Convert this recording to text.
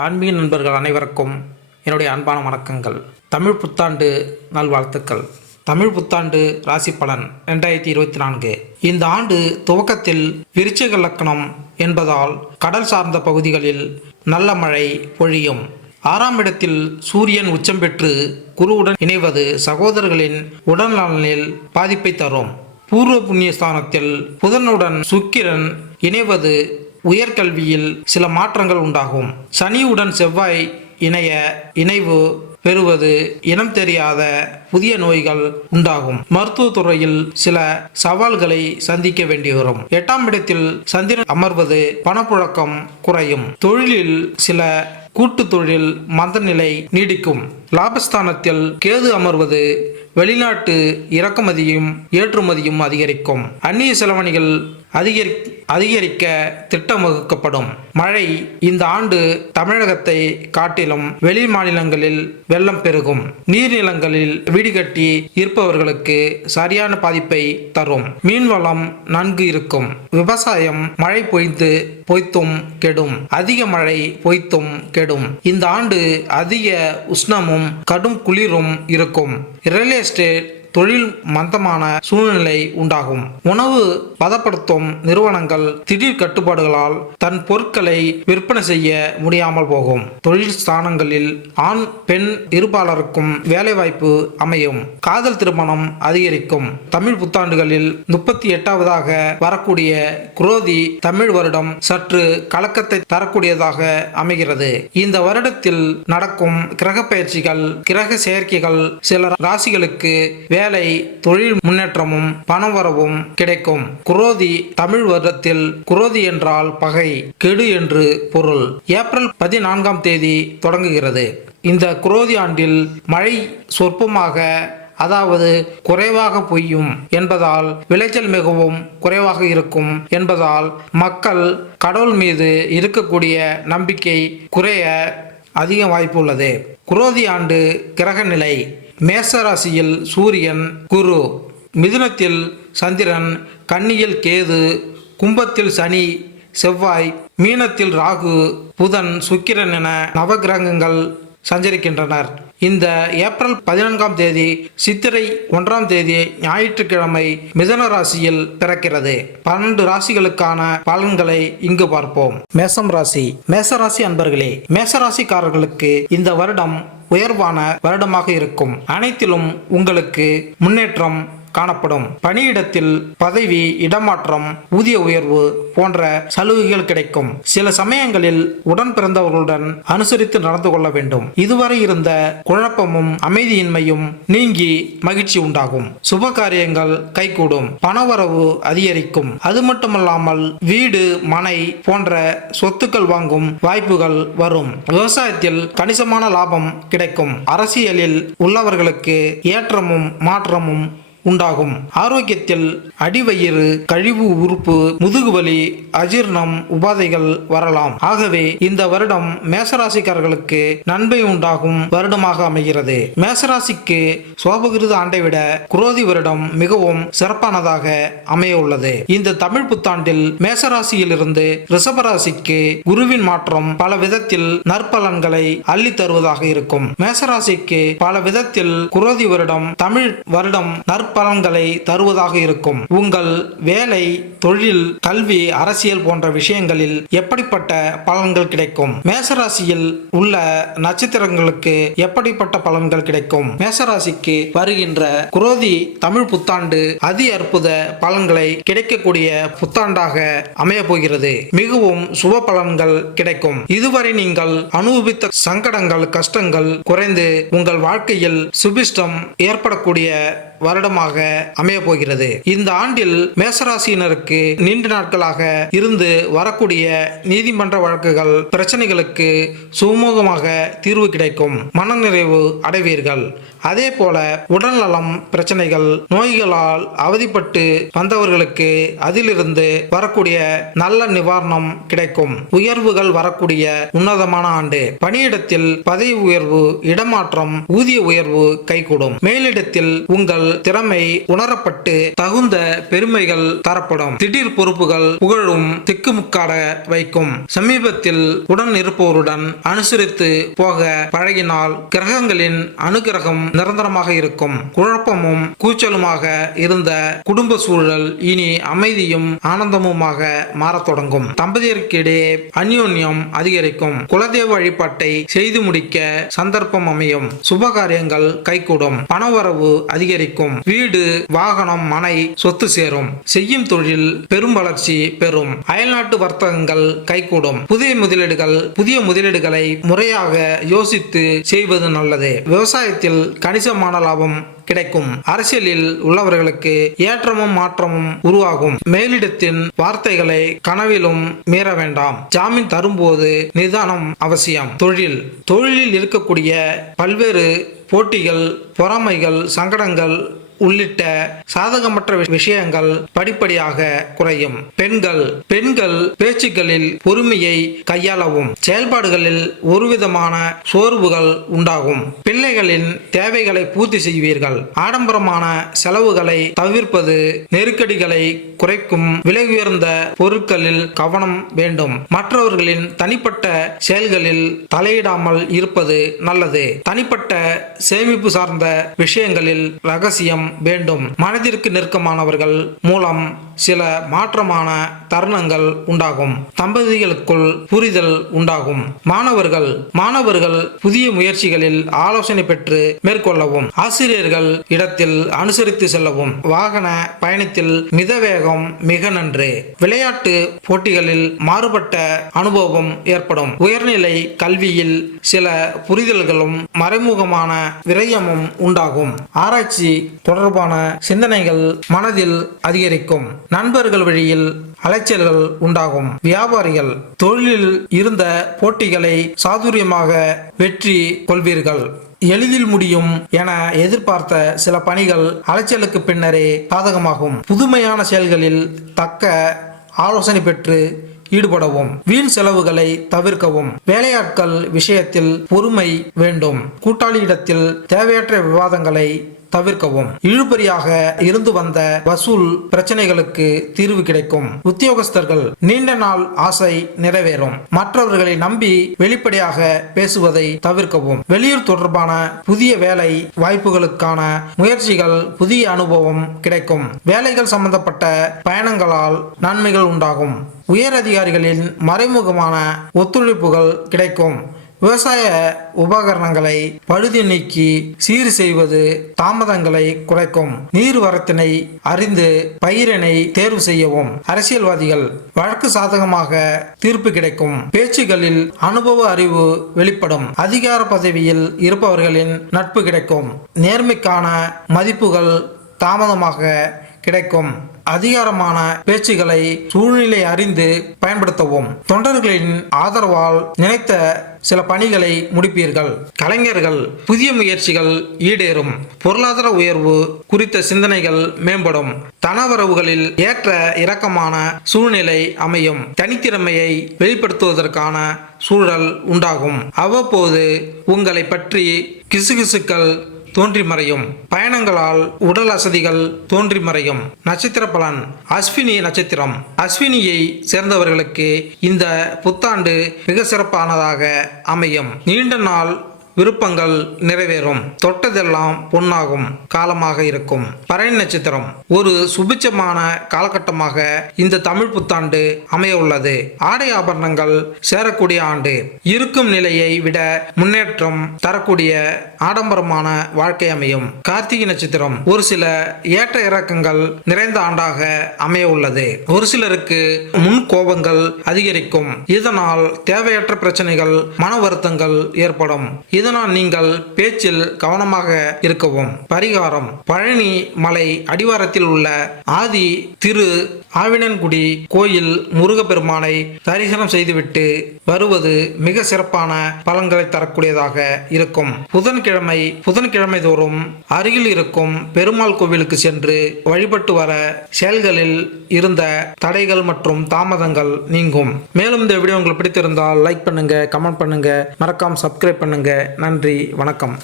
ஆன்மீக நண்பர்கள் அனைவருக்கும் என்னுடைய அன்பான வணக்கங்கள். தமிழ் புத்தாண்டு நல்வாழ்த்துக்கள். தமிழ் புத்தாண்டு ராசி பலன் 2024. இந்த ஆண்டு துவக்கத்தில் விருச்சிக லக்னம் என்பதால் கடல் சார்ந்த பகுதிகளில் நல்ல மழை பொழியும். 6ஆம் இடத்தில் சூரியன் உச்சம் பெற்று குருவுடன் இணைவது சகோதரர்களின் உடல்நலனில் பாதிப்பை தரும். பூர்வ புண்ணிய ஸ்தானத்தில் புதனுடன் சுக்கிரன் இணைவது உயர்கல்வியில் சில மாற்றங்கள் உண்டாகும். சனியுடன் செவ்வாய் இணைவு பெறுவது இனம் தெரியாத புதிய நோய்கள் உண்டாகும். மருத்துவத்துறையில் சில சவால்களை சந்திக்க வேண்டி வரும். 8ஆம் இடத்தில் சந்திரன் அமர்வது பணப்புழக்கம் குறையும். தொழிலில் சில கூட்டு தொழில் மந்த நிலை நீடிக்கும். லாபஸ்தானத்தில் கேது அமர்வது வெளிநாட்டு இறக்குமதியும் ஏற்றுமதியும் அதிகரிக்கும். அந்நிய செலவணிகள் அதிகரிக்க திட்டம் வகுக்கப்படும். மழை இந்த ஆண்டு தமிழகத்தை காட்டிலும் வெளி மாநிலங்களில் வெள்ளம் பெருகும். நீர்நிலங்களில் வீடு கட்டி இருப்பவர்களுக்கு சரியான பாதிப்பை தரும். மீன்வளம் நன்கு இருக்கும். விவசாயம் மழை பொய்த்தும் கெடும். அதிக மழை பொய்த்தும் கெடும். இந்த ஆண்டு அதிக உஷ்ணமும் கடும் குளிரும் இருக்கும். ரியல் எஸ்டேட் தொழில் மந்தமான சூழ்நிலை உண்டாகும். உணவு பதப்படுத்தும் நிறுவனங்கள் திடீர் கட்டுப்பாடுகளால் தன் பொருட்களை விற்பனை செய்ய முடியாமல் போகும். தொழில் ஸ்தானங்களில் ஆண் பெண் இருபாலருக்கும் வேலைவாய்ப்பு அமையும். காதல் திருமணம் அதிகரிக்கும். தமிழ் புத்தாண்டுகளில் 38வதாக வரக்கூடிய குரோதி தமிழ் வருடம் சற்று கலக்கத்தை தரக்கூடியதாக அமைகிறது. இந்த வருடத்தில் நடக்கும் கிரக பயிற்சிகள் கிரக செயற்கைகள் சில ராசிகளுக்கு வேலை தொழில் முன்னேற்றமும் பணவரவும் கிடைக்கும். குரோதி தமிழ் வருடத்தில் குரோதி என்றால் பகை கெடு என்று பொருள். ஏப்ரல் 14ஆம் தேதி தொடங்குகிறது. இந்த குரோதி ஆண்டில் மழை சொற்பமாக அதாவது குறைவாக பொய்யும் என்பதால் விளைச்சல் மிகவும் குறைவாக இருக்கும் என்பதால் மக்கள் கடவுள் மீது இருக்கக்கூடிய நம்பிக்கை குறைய அதிக வாய்ப்பு உள்ளது. குரோதி ஆண்டு கிரக நிலை: மேச ராசியில் சூரியன் குரு, மிதுனத்தில் சந்திரன், கன்னியில் கேது, கும்பத்தில் சனி செவ்வாய், மீனத்தில் ராகு புதன் சுக்கிரன் என நவகிரகங்கள் சஞ்சரிக்கின்றனர். இந்த ஏப்ரல் 14ஆம் தேதி சித்திரை 1ஆம் தேதி ஞாயிற்றுக்கிழமை மிதுன ராசியில் பிறக்கிறது. 12 ராசிகளுக்கான பலன்களை இங்கு பார்ப்போம். மேசம் ராசி. மேசராசி அன்பர்களே, மேசராசிக்காரர்களுக்கு இந்த வருடம் உயர்வான வருடமாக இருக்கும். அனைத்திலும் உங்களுக்கு முன்னேற்றம் காணப்படும். பணியிடத்தில் பதவி இடமாற்றம் ஊதிய உயர்வு போன்ற சலுகைகள் கிடைக்கும். சில சமயங்களில் உடன் பிறந்தவர்களுடன் அனுசரித்து நடந்து கொள்ள வேண்டும். இதுவரை இருந்த குழப்பமும் அமைதியின்மையும் நீங்கி மகிழ்ச்சி உண்டாகும். சுப காரியங்கள் கைகூடும். பணவரவு அதிகரிக்கும். அது மட்டுமல்லாமல் வீடு மனை போன்ற சொத்துக்கள் வாங்கும் வாய்ப்புகள் வரும். விவசாயத்தில் கணிசமான லாபம் கிடைக்கும். அரசியலில் உள்ளவர்களுக்கு ஏற்றமும் மாற்றமும் உண்டாகும். ஆரோக்கியத்தில் அடிவயிறு கழிவு உறுப்பு முதுகுவலி அஜீர்ணம் உபாதைகள் வரலாம். ஆகவே இந்த வருடம் மேசராசிக்காரர்களுக்கு நன்மை உண்டாகும் வருடமாக அமைகிறது. மேசராசிக்கு சோபகிருத ஆண்டை விட குரோதி வருடம் மிகவும் சிறப்பானதாக அமைய உள்ளது. இந்த தமிழ் புத்தாண்டில் மேசராசியிலிருந்து ரிஷபராசிக்கு குருவின் மாற்றம் பல விதத்தில் நற்பலன்களை அள்ளி தருவதாக இருக்கும். மேசராசிக்கு பல விதத்தில் குரோதி வருடம் தமிழ் வருடம் பலன்களை தருவதாக இருக்கும். உங்கள் வேலை தொழில் கல்வி அரசியல் போன்ற விஷயங்களில் எப்படிப்பட்ட பலன்கள் கிடைக்கும்? மேசராசியில் உள்ள நட்சத்திரங்களுக்கு எப்படிப்பட்ட பலன்கள் கிடைக்கும்? மேசராசிக்கு வருகின்ற குரோதி தமிழ் புத்தாண்டு அதி அற்புத பலன்களை கிடைக்கக்கூடிய புத்தாண்டாக அமைய போகிறது. மிகவும் சுப பலன்கள் கிடைக்கும். இதுவரை நீங்கள் அனுபவித்த சங்கடங்கள் கஷ்டங்கள் குறைந்து உங்கள் வாழ்க்கையில் சுபிஷ்டம் ஏற்படக்கூடிய வருடமாக அமைய போகிறது. இந்த ஆண்டில் மேசராசியினருக்கு நீண்ட நாட்களாக இருந்து வரக்கூடிய நீதிமன்ற வழக்குகள் பிரச்சனைகளுக்கு சுமூகமாக தீர்வு கிடைக்கும். மனநிறைவு அடைவீர்கள். அதே போல உடல்நலம் பிரச்சனைகள் நோய்களால் அவதிப்பட்டு வந்தவர்களுக்கு அதிலிருந்து வரக்கூடிய நல்ல நிவாரணம் கிடைக்கும். உயர்வுகள் வரக்கூடிய உன்னதமான ஆண்டு. பணியிடத்தில் பதவி உயர்வு இடமாற்றம் ஊதிய உயர்வு கைகூடும். மேலிடத்தில் உங்கள் திறமை உணரப்பட்டு தகுந்த பெருமைகள் தரப்படும். திடீர் பொறுப்புகள் புகழும் திக்குமுக்காட வைக்கும். சமீபத்தில் உடன் இருப்பவருடன் அனுசரித்து போக பழகினால் கிரகங்களின் அனுகிரகம் நிரந்தரமாக இருக்கும். குழப்பமும் கூச்சலுமாக இருந்த குடும்ப சூழல் இனி அமைதியும் ஆனந்தமுமாக மாறத் தொடங்கும். தம்பதியருக்கிடையே அந்யோன்யம் அதிகரிக்கும். குலதெய்வ வழிபாட்டை செய்து முடிக்க சந்தர்ப்பம் அமையும். சுபகாரியங்கள் கைகூடும். பணவரவு அதிகரிக்கும். வீடு, வாகனம், மனை, சொத்து சேரும். செய்யும் தொழில் பெரும் வளர்ச்சி பெறும். அயல்நாட்டு வர்த்தகங்கள் கைகூடும். புதிய முதலீடுகளை முறையாக யோசித்து செய்வது நல்லது. விவசாயத்தில் கணிசமான லாபம் கிடைக்கும். அரசியலில் உள்ளவர்களுக்கு ஏற்றமும் மாற்றமும் உருவாகும். மேலிடத்தின் வார்த்தைகளை கனவிலும் மீற வேண்டாம். ஜாமீன் தரும்போது நிதானம் அவசியம். தொழிலில் இருக்கக்கூடிய பல்வேறு போட்டிகள், பொறாமைகள், சங்கடங்கள் உள்ளிட்ட சாதகமற்ற விஷயங்கள் படிப்படியாக குறையும். பெண்கள் பேச்சுக்களில் பொறுமையை கையாளவும். செயல்பாடுகளில் ஒருவிதமான சோர்வுகள் உண்டாகும். பிள்ளைகளின் தேவைகளை பூர்த்தி செய்வீர்கள். ஆடம்பரமான செலவுகளை தவிர்ப்பது நெருக்கடிகளை குறைக்கும். விலை உயர்ந்த பொருட்களில் கவனம் வேண்டும். மற்றவர்களின் தனிப்பட்ட செயல்களில் தலையிடாமல் இருப்பது நல்லது. தனிப்பட்ட சேமிப்பு சார்ந்த விஷயங்களில் ரகசியம் வேண்டும். மனதிற்கு நெருக்கமானவர்கள் மூலம் சில மாற்றமான தருணங்கள் உண்டாகும். தம்பதிகளுக்குள் புரிதல் உண்டாகும். மாணவர்கள் புதிய முயற்சிகளில் ஆலோசனை பெற்று மேற்கொள்ளவும். ஆசிரியர்கள் இடத்தில் அனுசரித்து செல்லவும். வாகன பயணத்தில் மிதவேகம் மிக நன்று. விளையாட்டு போட்டிகளில் மாறுபட்ட அனுபவம் ஏற்படும். உயர்நிலை கல்வியில் சில புரிதல்களும் மறைமுகமான விரயமும் உண்டாகும். ஆராய்ச்சி தொடர்பான சிந்தனைகள் மனதில் அதிகரிக்கும். நண்பர்கள் வழியில் அலைச்சல்கள் உண்டாகும். வியாபாரிகள் தொழிலில் இருந்த போட்டிகளை சாதுரியமாக வெற்றி கொள்வீர்கள். எளிதில் முடியும் என எதிர்பார்த்த சில பணிகள் அலைச்சலுக்கு பின்னரே சாதகமாகும். புதுமையான செயல்களில் தக்க ஆலோசனை பெற்று ஈடுபடவும். வீண் செலவுகளை தவிர்க்கவும். வேலையாட்கள் விஷயத்தில் பொறுமை வேண்டும். கூட்டாளியிடத்தில் தேவையற்ற விவாதங்களை தவிர்க்கவும். இழுபறியாக இருந்து வந்த வசூல் பிரச்சனைகளுக்கு தீர்வு கிடைக்கும். உத்தியோகஸ்தர்கள் நீண்ட நாள் ஆசை நிறைவேறும். மற்றவர்களை நம்பி வெளிப்படையாக பேசுவதை தவிர்க்கவும். வெளியூர் தொடர்பான புதிய வேலை வாய்ப்புகளுக்கான முயற்சிகள் புதிய அனுபவம் கிடைக்கும். வேலைகள் சம்பந்தப்பட்ட பயணங்களால் நன்மைகள் உண்டாகும். உயர் அதிகாரிகளின் மறைமுகமான ஒத்துழைப்புகள் கிடைக்கும். விவசாய உபகரணங்களை பழுது நீக்கி சீர் செய்வது தாமதங்களை குறைக்கும். நீர்வரத்தினை அறிந்து பயிரினை தேர்வு செய்யவும். அரசியல்வாதிகள் வழக்கு சாதகமாக தீர்ப்பு கிடைக்கும். பேச்சுகளில் அனுபவ அறிவு வெளிப்படும். அதிகார பதவியில் இருப்பவர்களின் நட்பு கிடைக்கும். நேர்மைக்கான மதிப்புகள் தாமதமாக கிடைக்கும். அதிகாரமான பேச்சுகளை சூழ்நிலை அறிந்து பயன்படுத்தவும். தொண்டர்களின் ஆதரவால் நினைத்த சில பணிகளை முடிப்பீர்கள். கலைஞர்கள் புதிய முயற்சிகள் ஈடேறும். பொருளாதார உயர்வு குறித்த சிந்தனைகள் மேம்படும். தனவரவுகளில் ஏற்ற இறக்கமான சூழ்நிலை அமையும். தனித்திறமையை வெளிப்படுத்துவதற்கான சூழல் உண்டாகும். அவ்வப்போது உங்களை பற்றி கிசுகிசுக்கள் தோன்றி மறையும். பயணங்களால் உடல் அசதிகள் தோன்றி மறையும். நட்சத்திர பலன். அஸ்வினி நட்சத்திரம். அஸ்வினியை சேர்ந்தவர்களுக்கு இந்த புத்தாண்டு மிக சிறப்பானதாக அமையும். நீண்ட நாள் விருப்பங்கள் நிறைவேறும். தொட்டதெல்லாம் பொன்னாகும் காலமாக இருக்கும். பரணி நட்சத்திரம். ஒரு சுபிட்சமான காலகட்டமாக இந்த தமிழ் புத்தாண்டு அமைய உள்ளது. ஆடை ஆபரணங்கள் சேரக்கூடிய ஆண்டு. இருக்கும் நிலையை விட முன்னேற்றம் தரக்கூடிய ஆடம்பரமான வாழ்க்கை அமையும். கார்த்திகை நட்சத்திரம். ஒரு சில ஏற்ற இறக்கங்கள் நிறைந்த ஆண்டாக அமைய உள்ளது. ஒரு சிலருக்கு முன் கோபங்கள் அதிகரிக்கும். இதனால் தேவையற்ற பிரச்சனைகள், மன வருத்தங்கள் ஏற்படும். இதனால் நீங்கள் பேச்சில் கவனமாக இருக்கவும். பரிகாரம். பழனி மலை அடிவாரத்தில் உள்ள ஆதி திரு ஆவினன்குடி கோயில் முருகப்பெருமானை தரிசனம் செய்துவிட்டு வருவது மிக சிறப்பான பலன்களை தரக்கூடியதாக இருக்கும். புதன்கிழமை தோறும் அருகில் இருக்கும் பெருமாள் கோவிலுக்கு சென்று வழிபட்டு வர செயல்களில் இருந்த தடைகள் மற்றும் தாமதங்கள் நீங்கும். மேலும் இந்த வீடியோ உங்களுக்கு பிடித்திருந்தால் லைக் பண்ணுங்க, கமெண்ட் பண்ணுங்க, மறக்காம சப்ஸ்கிரைப் பண்ணுங்க. நன்றி, வணக்கம்.